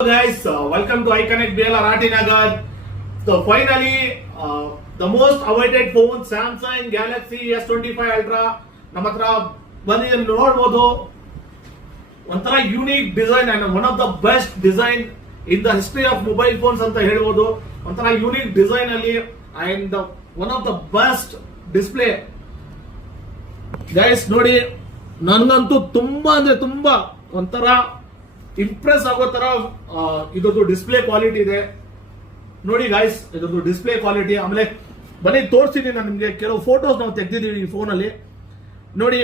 Guys, welcome to iConnect BLR Ratinagar. So finally, the most awaited phone, Samsung Galaxy S25 Ultra. ನಮ್ಮ ಹತ್ರ ಬಂದಿದೆ ನೋಡಬಹುದು. ಒಂಥರ unique design and one of the best design in the history of mobile phones ಅಂತ ಹೇಳ್ಬೋದು. ಒಂಥರ unique design ಅಲ್ಲಿ and one of the best display. Guys ನೋಡಿ, ನನಗಂತೂ ತುಂಬಾ ಅಂದ್ರೆ ತುಂಬಾ ಒಂಥರ ಇಂಪ್ರೆಸ್ ಆಗೋ ತರ ಇದ್ರದ್ದು ಡಿಸ್ಪ್ಲೇ ಕ್ವಾಲಿಟಿ ಇದೆ. ನೋಡಿ ಗೈಸ್, ಇದ್ರದ್ದು ಡಿಸ್ಪ್ಲೇ ಕ್ವಾಲಿಟಿ. ಆಮೇಲೆ ಬನ್ನಿ ತೋರಿಸ್ತೀನಿ ನಾನು ನಿಮ್ಗೆ. ಕೆಲವು ಫೋಟೋಸ್ ನಾವು ತೆಗೆದಿದ್ದೀವಿ ಈ ಫೋನ್ ಅಲ್ಲಿ. ನೋಡಿ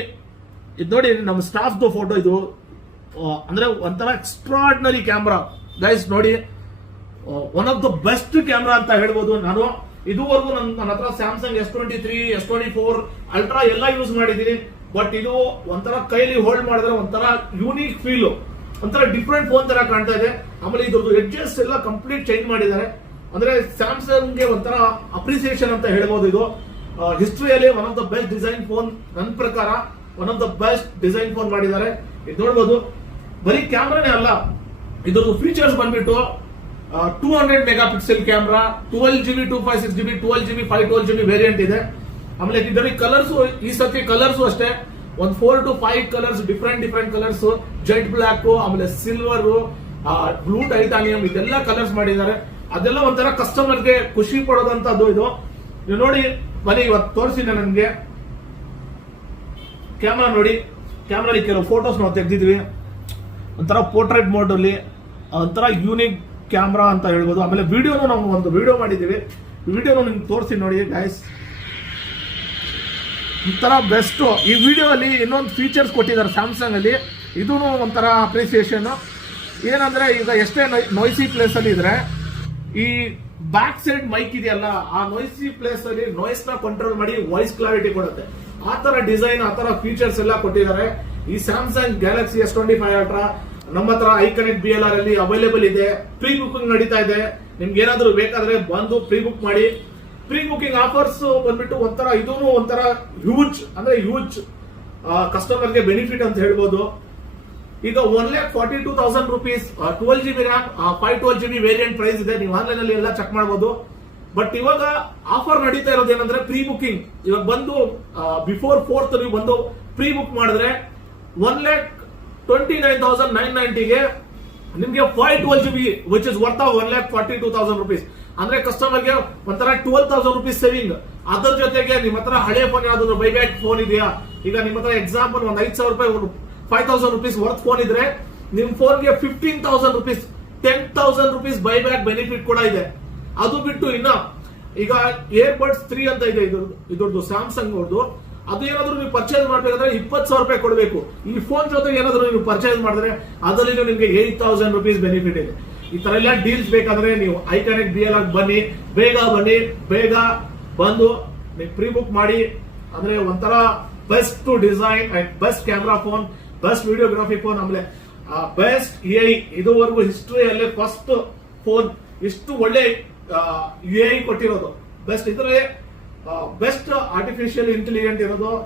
ಇದು, ನೋಡಿ ನಮ್ಮ ಸ್ಟಾಫ್ದು ಫೋಟೋ ಇದು. ಅಂದ್ರೆ ಒಂಥರ ಎಕ್ಸ್ಟ್ರಾರ್ಡಿನರಿ ಕ್ಯಾಮ್ರಾ ಗೈಸ್. ನೋಡಿ, one of the best camera ಅಂತ ಹೇಳ್ಬೋದು. ನಾನು ಇದುವರೆಗೂ ನನ್ನ ಹತ್ರ ಸ್ಯಾಮ್ಸಂಗ್ S23, S24 ಅಲ್ಟ್ರಾ ಎಲ್ಲ ಯೂಸ್ ಮಾಡಿದ್ದೀನಿ. ಬಟ್ ಇದು ಒಂಥರ ಕೈಲಿ ಹೋಲ್ಡ್ ಮಾಡಿದ್ರೆ ಒಂಥರ ಯೂನಿಕ್ ಫೀಲ್, ಒಂಥರ ಡಿಫ್ರೆಂಟ್ ಫೋನ್ ತರ ಕಾಣ್ತಾ ಇದೆ. ಆಮೇಲೆ ಇದ್ರದ್ದು ಎಡ್ಜಸ್ ಎಲ್ಲ ಕಂಪ್ಲೀಟ್ ಚೇಂಜ್ ಮಾಡಿದ್ದಾರೆ. ಅಂದ್ರೆ ಸ್ಯಾಮ್ಸಂಗ್ ಗೆ ಒಂಥರ ಅಪ್ರಿಸಿಯೇಷನ್ ಅಂತ ಹೇಳ್ಬೋದು. ಇದು ಹಿಸ್ಟ್ರಿಯಲ್ಲಿ one of the best design phone, ನನ್ನ ಪ್ರಕಾರ one of the best design phone ಮಾಡಿದ್ದಾರೆ. ಇದು ನೋಡ್ಬೋದು. ಬರೀ ಕ್ಯಾಮ್ರಾನೇ ಅಲ್ಲ, ಇದ್ರದ್ದು ಫೀಚರ್ಸ್ ಬಂದ್ಬಿಟ್ಟು 200 mega pixel camera, 12GB 256GB 12GB 512GB variant ಇದೆ. ಆಮೇಲೆ ಇದರಲ್ಲಿ ಕಲರ್ಸ್, ಈ ಸತಿ ಕಲರ್ಸ್ ಅಷ್ಟೇ ಒಂದು 4 to 5 colours, different colours, jet black, ಆಮೇಲೆ ಸಿಲ್ವರ್, ಬ್ಲೂ ಟೈಟಾನಿಯಂ, ಇದೆಲ್ಲ ಕಲರ್ಸ್ ಮಾಡಿದ್ದಾರೆ. ಅದೆಲ್ಲ ಒಂಥರ ಕಸ್ಟಮರ್ಗೆ ಖುಷಿ ಪಡೋದಂತದ್ದು ಇದು. ನೀವು ನೋಡಿ, ಬನ್ನಿ ಇವತ್ತು ತೋರಿಸಿದೆ ನನಗೆ ಕ್ಯಾಮ್ರಾ. ನೋಡಿ, ಕ್ಯಾಮ್ರಾಲಿ ಕೆಲವು ಫೋಟೋಸ್ ನಾವು ತೆಗೆದಿದ್ವಿ. ಒಂಥರ ಪೋರ್ಟ್ರೇಟ್ ಮೋಡ್ ಅಲ್ಲಿ ಒಂಥರ ಯೂನಿಕ್ ಕ್ಯಾಮ್ರಾ ಅಂತ ಹೇಳ್ಬೋದು. ಆಮೇಲೆ ವಿಡಿಯೋನು ನಾವು ಒಂದು ವಿಡಿಯೋ ಮಾಡಿದ್ದೀವಿ. ವಿಡಿಯೋನು ನಿಮ್ಗೆ ತೋರಿಸಿ ನೋಡಿ ಗೈಸ್. ಒಂಥರ ಬೆಸ್ಟ್. ಈ ವಿಡಿಯೋ ಅಲ್ಲಿ ಇನ್ನೊಂದು ಫೀಚರ್ಸ್ ಕೊಟ್ಟಿದ್ದಾರೆ ಸ್ಯಾಮ್ಸಂಗ್ ಅಲ್ಲಿ, ಇದೂ ಒಂಥರ ಅಪ್ರಿಸಿಯೇಷನ್. ಏನಂದ್ರೆ, ಈಗ ಎಷ್ಟೇ ನಾಯ್ಸಿ ಪ್ಲೇಸ್ ಅಲ್ಲಿ ಇದ್ರೆ ಈ ಬ್ಯಾಕ್ ಸೈಡ್ ಮೈಕ್ ಇದೆಯಲ್ಲ, ಆ ನಾಯ್ಸಿ ಪ್ಲೇಸ್ ಅಲ್ಲಿ ನಾಯ್ಸ್ ನ ಕಂಟ್ರೋಲ್ ಮಾಡಿ ವಾಯ್ಸ್ ಕ್ಲಾರಿಟಿ ಕೊಡುತ್ತೆ. ಆ ತರ ಡಿಸೈನ್, ಆ ತರ ಫೀಚರ್ಸ್ ಎಲ್ಲ ಕೊಟ್ಟಿದ್ದಾರೆ. ಈ ಸ್ಯಾಮ್ಸಂಗ್ ಗ್ಯಾಲಕ್ಸಿ S25 ಅಲ್ಟ್ರಾ ನಮ್ಮ ಹತ್ರ iConnect BLR ಅಲ್ಲಿ ಅವೈಲೇಬಲ್ ಇದೆ. ಪ್ರೀ ಬುಕಿಂಗ್ ನಡೀತಾ ಇದೆ. ನಿಮ್ಗೆ ಏನಾದ್ರು ಬೇಕಾದ್ರೆ ಬಂದು ಪ್ರೀ ಬುಕ್ ಮಾಡಿ. ಪ್ರೀ ಬುಕಿಂಗ್ ಆಫರ್ಸ್ ಬಂದ್ಬಿಟ್ಟು ಒಂಥರ ಇದೂ ಒಂಥರ ಹ್ಯೂಜ್, ಅಂದ್ರೆ ಹ್ಯೂಜ್ ಕಸ್ಟಮರ್ಗೆ ಬೆನಿಫಿಟ್ ಅಂತ ಹೇಳ್ಬೋದು. ಈಗ 1,42,000 rupees 12GB RAM 512GB variant price ಇದೆ. ನೀವು ಆನ್ಲೈನ್ ಅಲ್ಲಿ ಎಲ್ಲ ಚೆಕ್ ಮಾಡಬಹುದು. ಬಟ್ ಇವಾಗ ಆಫರ್ ನಡೀತಾ ಇರೋದೇನಂದ್ರೆ ಪ್ರೀ ಬುಕಿಂಗ್. ಇವಾಗ ಬಂದು ಬಿಫೋರ್ 4th ನೀವು ಬಂದು ಪ್ರೀ ಬುಕ್ ಮಾಡಿದ್ರೆ 1,29,990ಗೆ ನಿಮ್ಗೆ 512GB which is worth of 1,42,000 rupees. ಅಂದ್ರೆ ಕಸ್ಟಮರ್ಗೆ ಒಂಥರ 12,000 ರೂಪೀಸ್ ಸೇವಿಂಗ್. ಅದರ ಜೊತೆಗೆ ನಿಮ್ಮ ಹತ್ರ ಹಳೆ ಫೋನ್ ಯಾವ್ದಾದ್ರು ಬೈಬ್ಯಾಕ್ ಫೋನ್ ಇದೆಯಾ, ಈಗ ನಿಮ್ಮ ಹತ್ರ ಎಕ್ಸಾಂಪಲ್ ಒಂದು 5,000 ರೂಪಾಯಿ 5,000 ರೂಪೀಸ್ ವರ್ತ್ ಫೋನ್ ಇದ್ರೆ ನಿಮ್ ಫೋನ್ಗೆ 15,000 ರೂಪೀಸ್ 10,000 ರೂಪೀಸ್ ಬೈಬ್ಯಾಕ್ ಬೆನಿಫಿಟ್ ಕೂಡ ಇದೆ. ಅದು ಬಿಟ್ಟು ಇನ್ನ ಈಗ ಏರ್ಬಡ್ಸ್ 3 ಅಂತ ಇದೆ ಇದ್ರದ್ದು ಸ್ಯಾಮ್ಸಂಗ್ ಅವ್ರದ್ದು. ಅದು ಏನಾದ್ರು ನೀವು ಪರ್ಚೇಸ್ ಮಾಡ್ಬೇಕಾದ್ರೆ 20,000 ರೂಪಾಯಿ ಕೊಡಬೇಕು. ಈ ಫೋನ್ ಜೊತೆಗೆ ಏನಾದ್ರು ನೀವು ಪರ್ಚೇಸ್ ಮಾಡಿದ್ರೆ ಅದರಲ್ಲಿ ನಿಮ್ಗೆ 8,000 ರೂಪೀಸ್ ಬೆನಿಫಿಟ್ ಇದೆ. ಈ ತರ ಎಲ್ಲ ಡೀಲ್ಸ್ ಬೇಕಾದ್ರೆ ನೀವು iConnect BLR ಬನ್ನಿ, ಬೇಗ ಬಂದು ನೀವು ಪ್ರೀ ಬುಕ್ ಮಾಡಿ. ಅಂದ್ರೆ ಒಂಥರ best design and best camera phone, best videography phone, ಆಮೇಲೆ ಬೆಸ್ಟ್ AI. ಇದುವರೆಗೂ ಹಿಸ್ಟ್ರಿಯಲ್ಲೇ ಫಸ್ಟ್ ಫೋನ್ ಇಷ್ಟು ಒಳ್ಳೆ AI ಕೊಟ್ಟಿರೋದು. ಬೆಸ್ಟ್ ಇದರಲ್ಲಿ ಬೆಸ್ಟ್ ಆರ್ಟಿಫಿಷಿಯಲ್ ಇಂಟೆಲಿಜೆಂಟ್ ಇರೋದು.